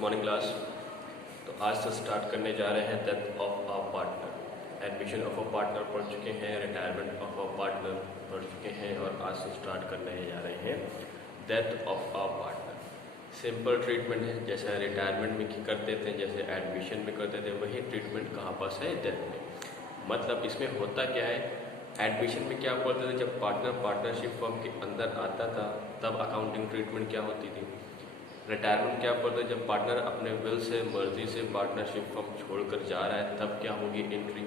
Morning class. तो आज से स्टार्ट करने जा रहे हैं death of our partner. Admission of a partner पढ़ चुके हैं, रिटायरमेंट ऑफ अ पार्टनर पढ़ चुके हैं और आज से स्टार्ट करने जा रहे हैं death of our partner. Simple treatment है, जैसे रिटायरमेंट में करते थे, जैसे एडमिशन में करते थे, वही ट्रीटमेंट कहाँ पास है, डेथ में। मतलब इसमें होता क्या है, एडमिशन में क्या बोलते थे, जब पार्टनर पार्टनरशिप फर्म के अंदर आता था तब अकाउंटिंग ट्रीटमेंट क्या होती थी। रिटायरमेंट क्या बोलते हैं, जब पार्टनर अपने विल से मर्जी से पार्टनरशिप फर्म छोड़कर जा रहा है तब क्या होगी एंट्री,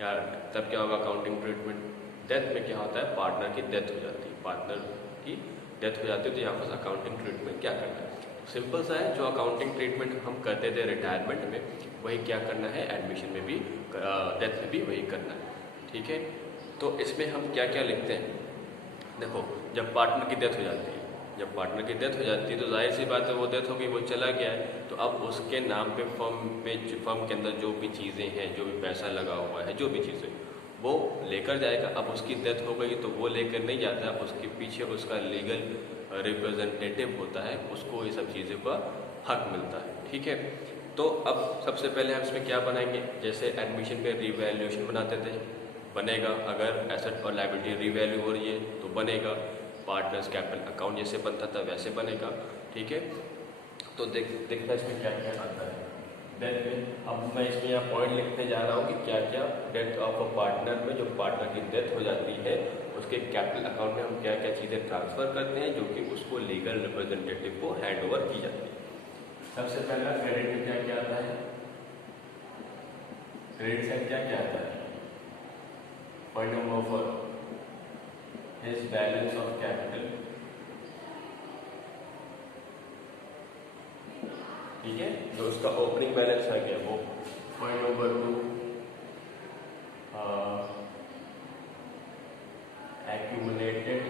या तब क्या होगा अकाउंटिंग ट्रीटमेंट। डेथ में क्या होता है, पार्टनर की डेथ हो जाती है, पार्टनर की डेथ हो जाती है, तो यहाँ पर अकाउंटिंग ट्रीटमेंट क्या करना है। सिंपल सा है, जो अकाउंटिंग ट्रीटमेंट हम करते थे रिटायरमेंट में वही क्या करना है एडमिशन में भी, डेथ में भी वही करना है। ठीक है, तो इसमें हम क्या क्या लिखते हैं। देखो, जब पार्टनर की डेथ हो जाती है, जब पार्टनर की डेथ हो जाती है तो जाहिर सी बात है वो डेथ हो गई, वो चला गया है, तो अब उसके नाम पे फर्म के अंदर जो भी चीज़ें हैं, जो भी पैसा लगा हुआ है, जो भी चीज़ें वो लेकर जाएगा। अब उसकी डेथ हो गई तो वो लेकर नहीं जाता, उसके पीछे उसका लीगल रिप्रेजेंटेटिव होता है, उसको ये सब चीज़ों का हक मिलता है। ठीक है, तो अब सबसे पहले हम इसमें क्या बनाएंगे, जैसे एडमिशन पे रिवैल्यूएशन बनाते थे, बनेगा। अगर एसेट और लायबिलिटी रिवैल्यू हो रही है तो बनेगा। पार्टनर्स कैपिटल अकाउंट जैसे बनता था वैसे बनेगा। ठीक है, तो देखना इसमें क्या क्या आता है डेथ में। अब मैं इसमें यहाँ पॉइंट लिखते जा रहा हूँ कि क्या क्या डेथ ऑफ अ पार्टनर में, जो पार्टनर की डेथ हो जाती है उसके कैपिटल अकाउंट में हम क्या क्या चीज़ें ट्रांसफर करते हैं, जो कि उसको लीगल रिप्रेजेंटेटिव को हैंड ओवर की जाती है। सबसे पहला क्रेडिट में क्या क्या आता है, क्रेडिट से क्या क्या आता है, point number 4 his balance of capital। ठीक है, जो उसका ओपनिंग बैलेंस आ गया वो। Point number 2 accumulated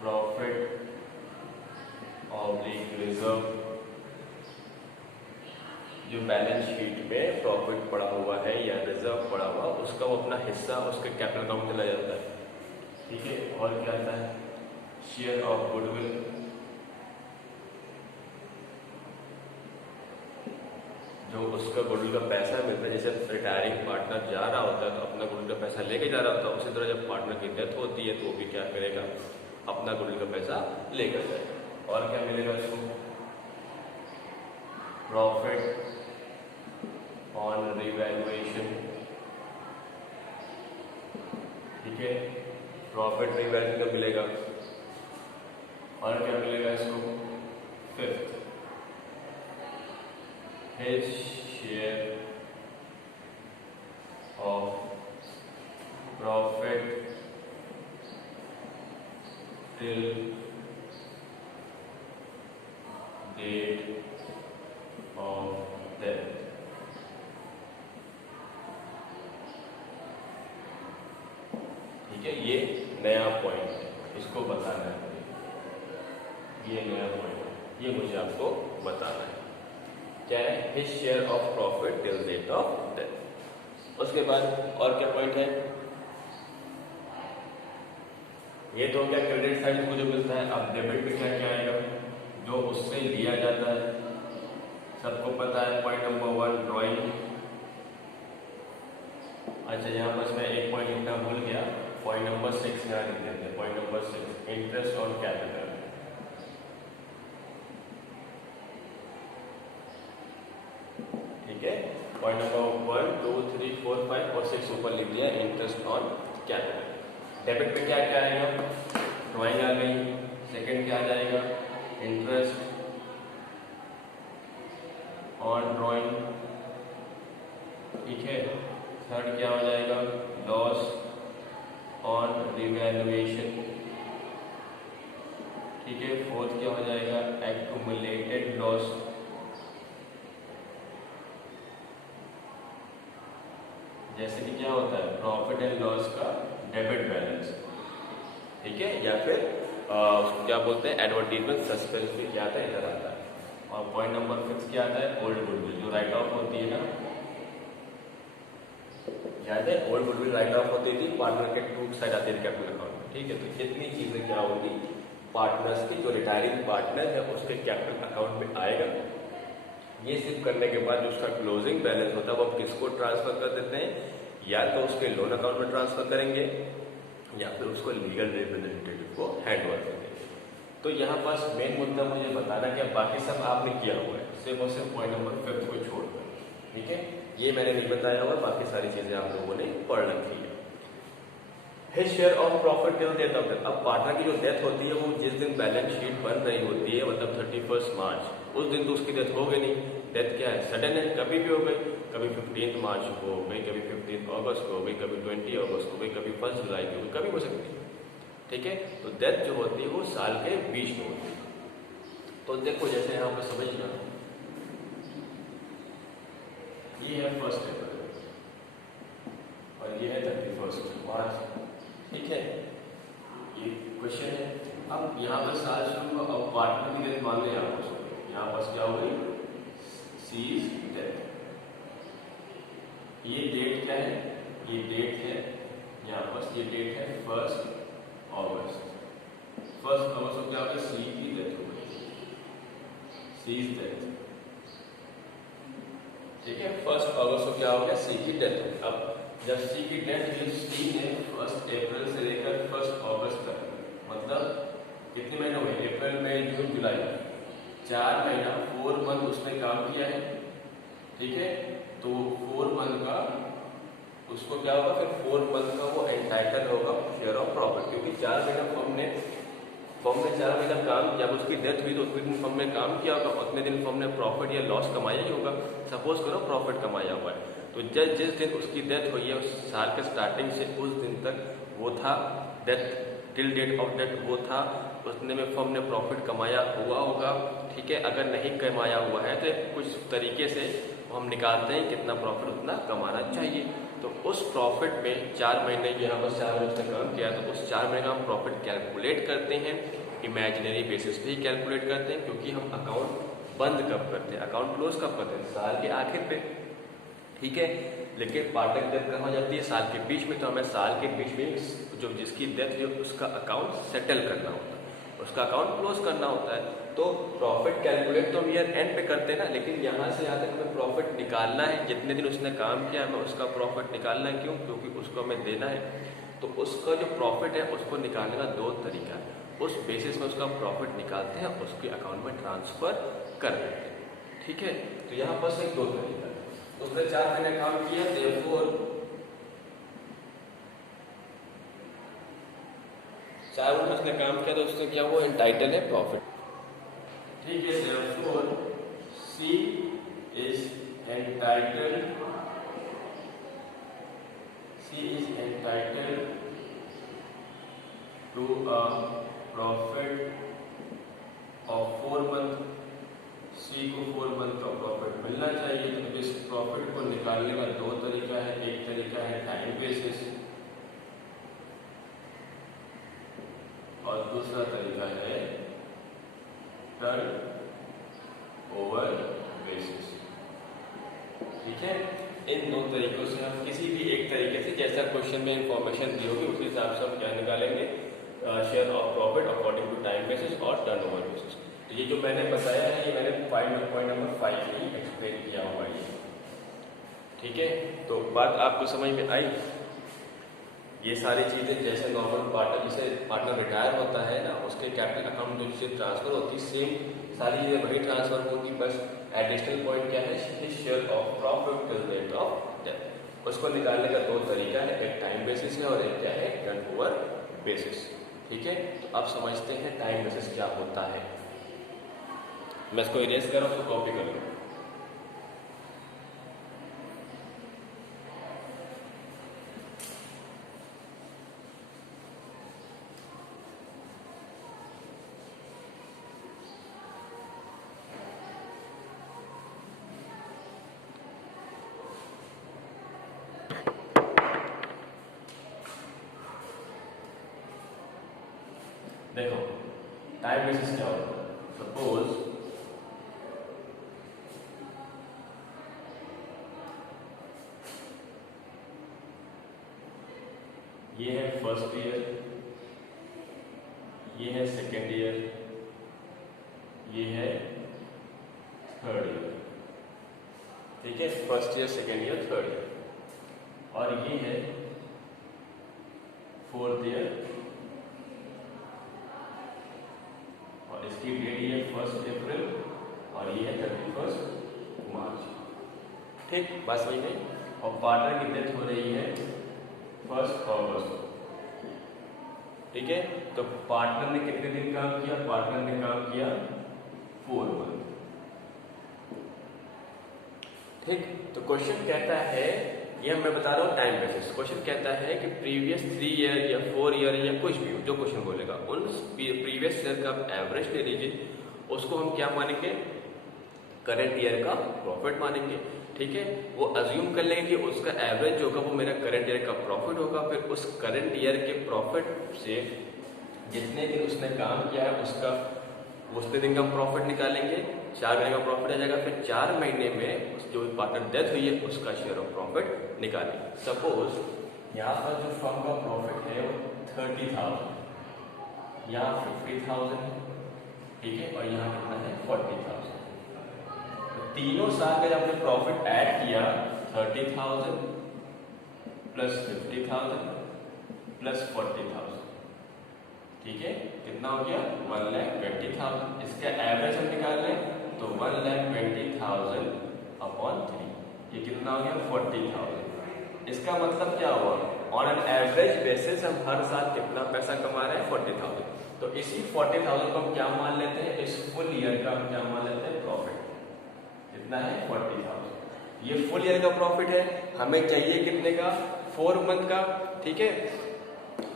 profit oblique reserve, जो बैलेंस शीट में प्रॉफिट पड़ा हुआ है या रिजर्व पड़ा हुआ, उसका वो अपना हिस्सा उसके कैपिटल अकाउंट में चला जाता है। ठीक है, और क्या आता है, शेयर ऑफ गुडविल, जो उसका गुडविल का पैसा मिलता है। जैसे रिटायरिंग पार्टनर जा रहा होता है तो अपना गुडविल का पैसा लेके जा रहा होता है, उसी तरह जब पार्टनर की डेथ होती है तो वो भी क्या करेगा, अपना गुडविल का पैसा लेकर जाएगा। और क्या मिलेगा इसको, प्रॉफिट ऑन रिवैल्यूएशन। ठीक है, प्रॉफिट रिवैल्यूएशन का मिलेगा। और क्या मिलेगा इसको, fifth his share of profit till date of death. ठीक है, ये नया पॉइंट है, इसको बताना है, ये नया पॉइंट है, ये मुझे आपको बताना है क्या है, his share of profit till date of death. उसके बाद और क्या पॉइंट है, ये तो क्या क्रेडिट साइड को जो मिलता है। अब डेबिट में क्या क्या आएगा, जो उससे लिया जाता है, सबको पता है। Point number 1 drawing. अच्छा, यहाँ पर मैं एक पॉइंट लिखना भूल गया, पॉइंट नंबर 6 यहाँ लिख देते हैं। Point number 6 interest on capital. ठीक है, पॉइंट नंबर 1 2 3 4 5 और 6 ऊपर लिख दिया, इंटरेस्ट ऑन कैपिटल। डेबिट में क्या क्या आएगा, ड्राइंग आ गई। सेकंड क्या आ जाएगा, इंटरेस्ट ऑन ड्राइंग। ठीक है, थर्ड क्या हो जाएगा, लॉस ऑन रिवैल्यूएशन। ठीक है, फोर्थ क्या हो जाएगा, एक्यूमुलेटेड लॉस। जैसे कि क्या होता है, प्रॉफिट एंड लॉस का डेबिट बैलेंस। ठीक है, या फिर क्या बोलते हैं, एडवर्टीजमेंट सस्पेंस में क्या आता है, इधर आता है। और पॉइंट नंबर 6 क्या आता है, ओल्ड गुडविल, जो राइट ऑफ होती है ना, याद है ओल्ड गुडविल राइट ऑफ होती थी, पार्टनर के टू साइड आती थी कैपिटल अकाउंट में। ठीक है, तो कितनी चीजें क्या होगी, पार्टनर्स की, जो रिटायरिंग पार्टनर है उसके कैपिटल अकाउंट में आएगा। ये सिर्फ करने के बाद जो उसका क्लोजिंग बैलेंस होता है वो हम किसको ट्रांसफर कर देते हैं, या तो उसके लोन अकाउंट में ट्रांसफर करेंगे या फिर उसको लीगल रिप्रेजेंटेटिव को हैंड ओवर कर देंगे। तो यहाँ पास मेन मुद्दा मुझे बताना कि बाकी सब आपने किया हुआ है, सिर्फ और सिर्फ पॉइंट नंबर 5 को छोड़कर, ठीक है। ये मैंने नहीं बताया हुआ, बाकी सारी चीजें आप लोगों ने पढ़ रखी है। His share of profit till death of death। अब पार्टनर की जो डेथ होती है वो जिस दिन बैलेंस शीट बन रही होती है, मतलब 31 मार्च, उस दिन तो उसकी डेथ हो गई नहीं। डेथ क्या है, सडन है, कभी भी हो गई, कभी 15 मार्च को हो गई, कभी 15 अगस्त को हो गई, कभी 20 अगस्त को हो गई, कभी 1 जुलाई को हो गई, कभी हो सकती है, ठीक है। तो डेथ जो होती है वो साल के बीच में होती है। तो देखो जैसे यहाँ पर समझना, ये है 1 अप्रैल और ये है 31 मार्च, ठीक है। ये क्वेश्चन है। अब यहाँ पर साल शुरू हुआ, अब पार्टनर की डेथ मान लें यहाँ पर क्या हो गई, सीज डेथ। ये डेट क्या है, ये डेट है यहाँ पर, ये डेट है 1 अगस्त। 1 अगस्त को क्या होगा, सी की डेथ हो गई, सीज डेथ, ठीक है। 1 अगस्त को क्या हो गया, सी की डेथ हो गई। अब जब सी की डेथ हुई, सी ने 1 अप्रैल से लेकर 1 अगस्त तक, मतलब कितने महीने हुए, अप्रैल मई जून जुलाई, 4 महीना 4 मंथ उसने काम किया है, ठीक है। तो 4 मंथ का उसको क्या होगा, फिर 4 मंथ का वो एंटाइटल होगा शेयर ऑफ प्रॉफिट, क्योंकि 4 महीना फर्म ने 4 महीना काम किया, उसकी डेथ हुई तो उतने दिन फर्म ने काम किया होगा, उतने दिन फर्म ने प्रॉफिट या लॉस कमाया ही होगा। सपोज करो प्रॉफिट कमाया हुआ है, तो जिस दिन उसकी डेथ हुई है उस साल के स्टार्टिंग से उस दिन तक वो था death, till date of death वो था, उतने में फर्म ने प्रॉफिट कमाया हुआ होगा, ठीक है। अगर नहीं कमाया हुआ है तो कुछ तरीके से हम निकालते हैं कितना प्रॉफिट उतना कमाना चाहिए। तो उस प्रॉफिट में 4 महीने यहाँ पर 4 महीने उसने काम किया, तो उस 4 महीने का हम प्रॉफिट कैलकुलेट करते हैं, इमेजिनरी बेसिस पे ही कैलकुलेट करते हैं, क्योंकि हम अकाउंट बंद कब करते हैं, अकाउंट क्लोज कब करते हैं, साल के आखिर पे, ठीक है। लेकिन पार्टनर की डेथ कहाँ हो जाती है, साल के बीच में, तो हमें साल के बीच में जो जिसकी डेथ हुई उसका अकाउंट सेटल करना होता है, उसका अकाउंट क्लोज करना होता है। तो प्रॉफिट कैलकुलेट तो हम ईयर एंड पे करते हैं ना, लेकिन यहाँ से यहाँ तक हमें प्रॉफिट निकालना है, जितने दिन उसने काम किया हमें उसका प्रॉफिट निकालना है। क्यों, क्योंकि उसको हमें देना है। तो उसका जो प्रॉफिट है उसको निकालने का 2 तरीका है, उस बेसिस में उसका प्रॉफिट निकालते हैं, उसके अकाउंट में ट्रांसफर कर देते हैं, ठीक है। तो यहाँ पर सिर्फ 2 तरीका है। उसने 4 महीने काम किया, therefore 4 महीने उसने काम किया, तो उसने क्या, वो एंटाइटल है प्रॉफिट, ठीक है। therefore C is entitled to a profit of 4 month। सी को 4 मंथ का प्रॉफिट मिलना चाहिए। तो इस प्रॉफिट को निकालने का 2 तरीका है, एक तरीका है टाइम बेसिस और दूसरा तरीका है टर्न ओवर बेसिस, ठीक है। इन 2 तरीकों से हम किसी भी एक तरीके से, जैसा क्वेश्चन में इंफॉर्मेशन दी होगी उस हिसाब से हम क्या निकालेंगे, share of profit according to time basis और टर्न ओवर बेसिस। तो ये जो मैंने बताया है ये मैंने पॉइंट नंबर 5 में ही एक्सप्लेन किया हुआ है, ठीक है। तो बात आपको समझ में आई। ये सारी चीज़ें जैसे नॉर्मल पार्टनर, जैसे पार्टनर रिटायर होता है ना, उसके कैपिटल अकाउंट में जिससे ट्रांसफर होती है, सेम सारी चीज़ें वही ट्रांसफर होगी, बस एडिशनल पॉइंट क्या है, share of profit till date of death. उसको निकालने का 2 तरीका है, एक टाइम बेसिस है और एक क्या है, टर्न ओवर बेसिस, ठीक है। तो अब समझते हैं टाइम बेसिस क्या होता है। मैं इसको इरेज कर रहा हूँ, उसको कॉपी कर लो। देखो टाइम बेसिस क्या होता है, सपोज ये है फर्स्ट ईयर, ये है सेकेंड ईयर, ये है थर्ड ईयर, ठीक है, first year, second year, third year, और ये है फोर्थ ईयर, और इसकी डेट ये 1 अप्रैल और ये है 31 मार्च, ठीक, बस वही नहीं। और पार्टनर की डेथ हो रही है 1 अगस्त, ठीक है। तो पार्टनर ने कितने दिन काम किया? पार्टनर ने काम किया 4 मंथ, ठीक। तो क्वेश्चन कहता है, ये मैं बता रहा हूँ टाइम बेसिस, क्वेश्चन कहता है कि प्रीवियस 3 ईयर या 4 ईयर या कुछ भी हो, जो क्वेश्चन बोलेगा, उन प्रीवियस ईयर का एवरेज ले लीजिए, उसको हम क्या मानेंगे? करंट ईयर का प्रॉफिट मानेंगे, ठीक है। वो अज्यूम कर लेंगे कि उसका एवरेज जो होगा वो मेरा करंट ईयर का प्रॉफिट होगा, फिर उस करंट ईयर के प्रॉफिट से जितने दिन उसने काम किया है उसका उतने दिन का हम प्रॉफिट निकालेंगे, 4 महीने का प्रॉफिट आ जाएगा, फिर 4 महीने में जो पार्टनर डेथ हुई है उसका शेयर ऑफ प्रॉफिट निकालेंगे। सपोज यहाँ पर जो फर्म का प्रॉफिट है वो 30,000, यहाँ 50,000 है, ठीक है, और यहाँ कितना है 40,000। तीनों साल का जब हमने प्रॉफिट ऐड किया 30,000 प्लस 50,000 प्लस 40,000, ठीक है, कितना हो गया 1,20,000। इसका एवरेज हम निकाल लें तो 1,20,000 अपॉन 3, ये कितना हो गया 40,000। इसका मतलब क्या हुआ? ऑन एन एवरेज बेसिस हम हर साल कितना पैसा कमा रहे हैं? 40,000। तो इसी 40,000 को हम क्या मान लेते हैं? इस फुल ईयर का हम क्या मान लेते हैं? प्रॉफिट कितना है? 40,000। ये फुल ईयर का प्रॉफिट है, हमें चाहिए कितने का? 4 मंथ का, ठीक है।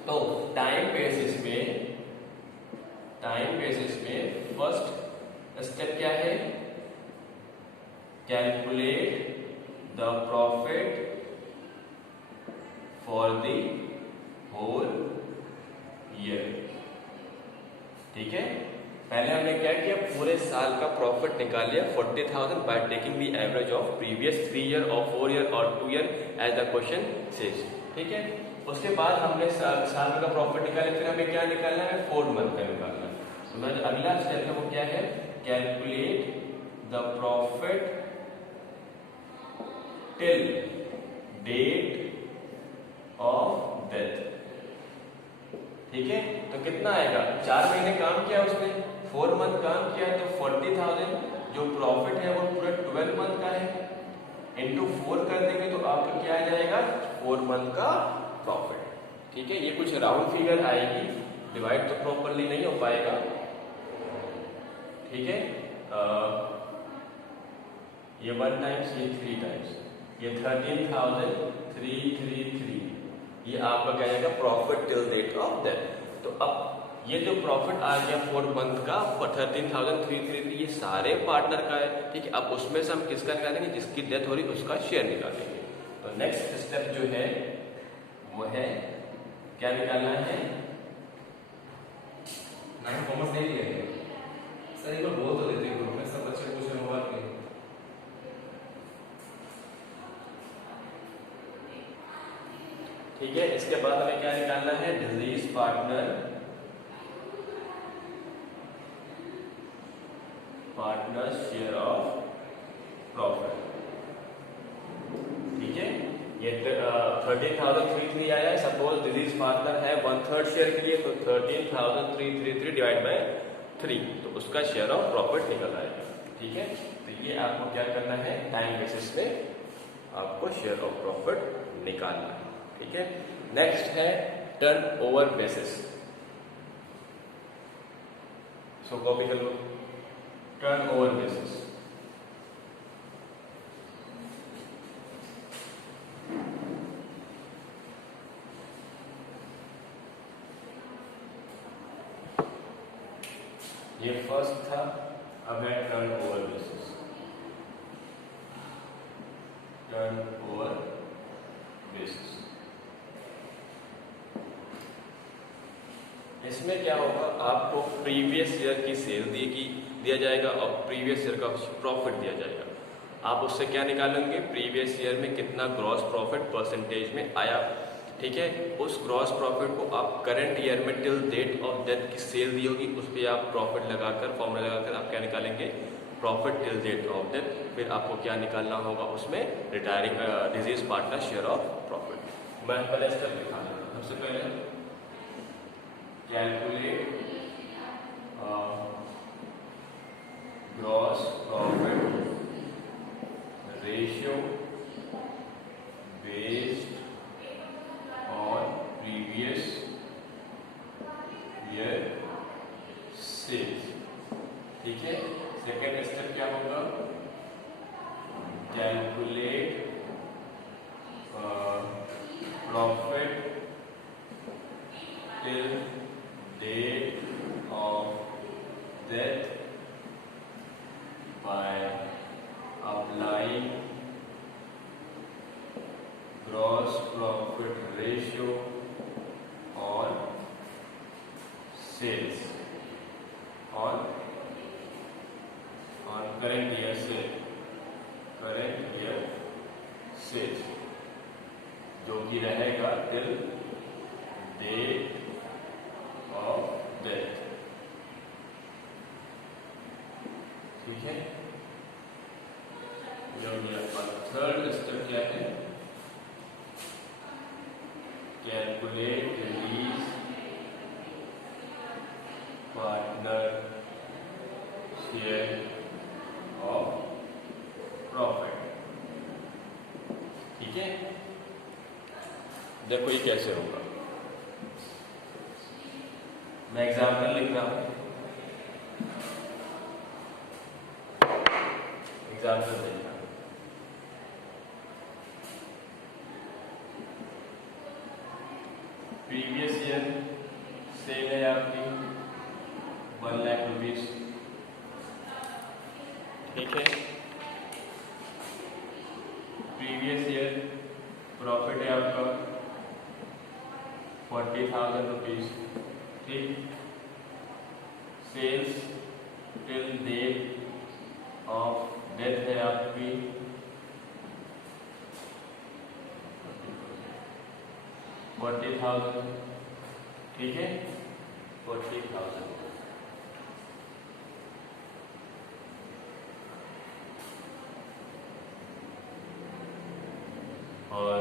तो टाइम बेसिस में फर्स्ट स्टेप क्या है? Calculate the profit for the whole year, ठीक है। पहले हमने क्या किया? पूरे साल का प्रॉफिट निकाल लिया 40,000 by taking the average of previous 3 year और 4 ईयर और 2 year as the question says, ठीक है। उसके बाद हमने साल का प्रॉफिट निकाले, फिर हमें क्या निकालना है? 4 मंथ का निकालना है। तो अगला स्टेप है वो क्या है? Calculate the profit till date of death, ठीक है। तो कितना आएगा? 4 महीने काम किया उसने, 4 मंथ काम किया है, तो 40,000 जो प्रॉफिट है वो पूरा 12 मंथ का है, इंटू 4 कर देंगे तो आपका क्या आ जाएगा? 4 मंथ का प्रॉफिट, ठीक है। ये कुछ राउंड फिगर आएगी, डिवाइड तो प्रॉपरली नहीं हो पाएगा, ठीक है। ये 1 टाइम्स, ये 3 टाइम्स, ये 13,333, ये आपका क्या आएगा? Profit till date of death. तो अब ये जो प्रॉफिट आ गया 4 मंथ का 13,333, ये सारे पार्टनर का है, ठीक है। अब उसमें से हम किसका निकालेंगे? जिसकी डेथ हो रही उसका शेयर निकालेंगे। तो नेक्स्ट स्टेप जो है वो है क्या निकालना है? मैंने कॉमर्स नहीं लिया है सर, एक बार बोल तो देते हैं, मैं सब बच्चे पूछ रहे मोबाइल पे। ठीक है, इसके बाद हमें क्या निकालना है? Deceased partner share of profit, ठीक है। ये 13,333 आया है। सपोज डिजीज पार्टनर है 1/3 शेयर के लिए, तो 13,333 डिवाइड बाय 3, तो उसका शेयर ऑफ प्रॉफिट निकल आएगा, ठीक है। तो ये आपको क्या करना है? टाइम बेसिस पे आपको शेयर ऑफ प्रॉफिट निकालना है, ठीक है। नेक्स्ट है टर्न ओवर बेसिस। सो कॉपी कर लो, टर्न ओवर बेसिस। ये फर्स्ट था, अब है turn over basis. Turn over basis, इसमें क्या होगा? आपको प्रीवियस ईयर की सेल दिया जाएगा और प्रीवियस ईयर का प्रॉफिट दिया जाएगा। आप उससे क्या निकालेंगे? प्रीवियस ईयर में कितना ग्रॉस प्रॉफिट परसेंटेज में आया, ठीक है, उस ग्रॉस प्रॉफिट को आप करंट ईयर में टिल डेट ऑफ डेथ की सेल दी होगी उस पर आप प्रॉफिट लगाकर फॉर्मूला लगाकर आप क्या निकालेंगे, profit till date of death. फिर आपको क्या निकालना होगा उसमें, retiring deceased partner share of profit. मैं पहले स्टेप लिखा दूँ। सबसे पहले calculate gross profit ratio based on previous year sales। ठीक है, सेकेंड स्टेप क्या होगा, calculate profit till date of death by applying gross profit ratio on sales on current year sales जो कि रहेगा till date of death। ठीक है, third step क्या है, calculate release partner share of profit. ठीक है, देखो ये कैसे होगा, मैं एग्जाम्पल लिख रहा हूं, एग्जाम्पल देखना। प्रीवियस ईयर सेल है आपकी 1 लाख रुपीज। ठीक है, प्रीवियस ईयर प्रॉफिट है आपका 40,000 रुपीज। ठीक, sales till date of death है आपकी 40,000। ठीक है, 40,000। और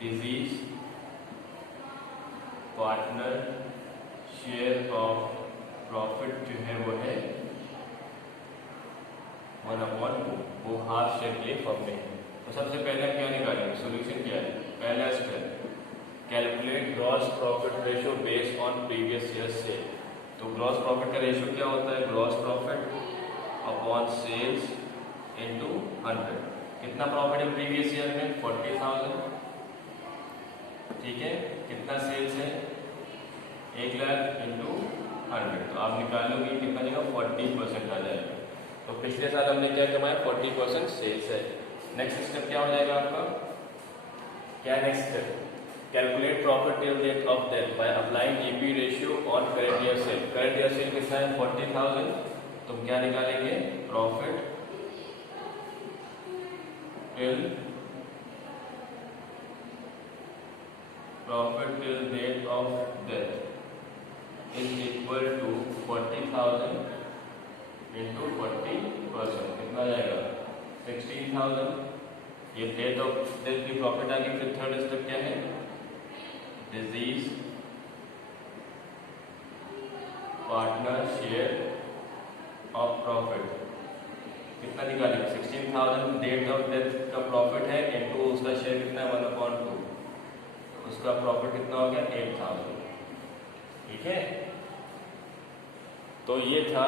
deceased partner share of profit जो है वो है 1/2, वो हाफ शेयर के लिए फर्म में है। तो सबसे पहले क्या निकालेंगे, सोल्यूशन क्या है, पहला step calculate gross profit ratio based on previous year sale. तो ग्रॉस प्रॉफिट का रेशियो क्या होता है, gross profit upon sales into 100। कितना प्रॉफिट है प्रीवियस ईयर में, 40,000। ठीक है, कितना सेल्स है, 1 लाख इंटू 100। तो आप निकाल लोगे कितना देगा, 40% आ जाएगा। तो पिछले साल हमने क्या कमाया, 40% सेल्स है। नेक्स्ट स्टेप क्या हो जाएगा आपका, क्या next step, calculate profit till date of death by applying GP ratio on current year sale. Current year sale कितना है, 40,000। तो क्या निकालेंगे, profit till date of death is equal to 40,000 into 40%। कितना जाएगा, 16,000। ये डेट ऑफ डेथ की profit आ गई। फिर थर्ड स्टेप क्या है, deceased partner share of profit. कितना निकालेंगे, 16,000 डेट ऑफ डेथ का प्रॉफिट है इंटू उसका शेयर कितना है, 1/2। उसका प्रॉफिट कितना हो गया, 8,000। ठीक है, तो ये था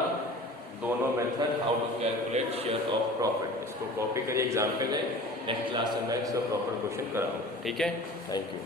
दोनों method how to calculate share of profit. इसको कॉपी करिए, एग्जाम्पल है, नेक्स्ट क्लास में मैं इसका प्रॉपर क्वेश्चन कराऊंगा। ठीक है, थैंक यू।